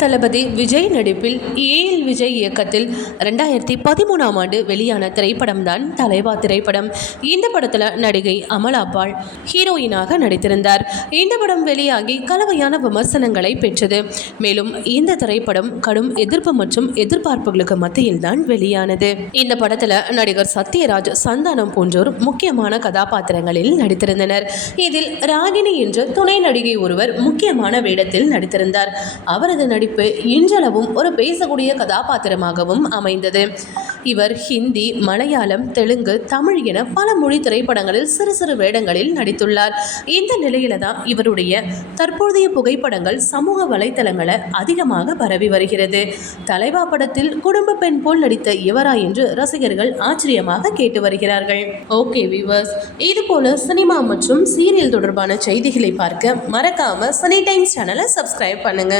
தளபதி விஜய் நடிப்பில் ஏஎல் விஜய் இயக்கத்தில் ரெண்டாயிரத்தி பதிமூணாம் ஆண்டு வெளியான திரைப்படம் தான் தலைவா திரைப்படம். இந்த படத்தில் நடிகை அமலாபால் ஹீரோயினாக நடித்திருந்தார். இந்த படம் வெளியாகி கலவையான விமர்சனங்களை பெற்றது. மேலும் இந்த திரைப்படம் கடும் எதிர்ப்பு மற்றும் எதிர்பார்ப்புகளுக்கு மத்தியில் தான் வெளியானது. இந்த படத்தில் நடிகர் சத்யராஜ் சந்தானம் போன்றோர் முக்கியமான கதாபாத்திரங்களில் நடித்திருந்தனர். இதில் ராகினி என்ற துணை நடிகை ஒருவர் முக்கியமான வேடத்தில் நடித்திருந்தார். அவரது நடிப்பு இன்றளவும் ஒரு பேசக்கூடிய கதாபாத்திரமாகவும் அமைந்தது. இவர் ஹிந்தி மலையாளம் தெலுங்கு தமிழ் என பல மொழி திரைப்படங்களில் சிறு சிறு வேடங்களில் நடித்துள்ளார். இந்த நிலையில தான் இவருடைய தற்போதைய புகைப்படங்கள் சமூக வலைத்தளங்களை அதிகமாக பரவி வருகிறது. தலைவா படத்தில் குடும்ப பெண் போல் நடித்த இவரா என்று ரசிகர்கள் ஆச்சரியமாக கேட்டு வருகிறார்கள். ஓகே விவர்ஸ் இது போல சினிமா மற்றும் சீரியல் தொடர்பான செய்திகளை பார்க்க மறக்காம சனி டைம்ஸ் சேனலை சப்ஸ்கிரைப் பண்ணுங்க.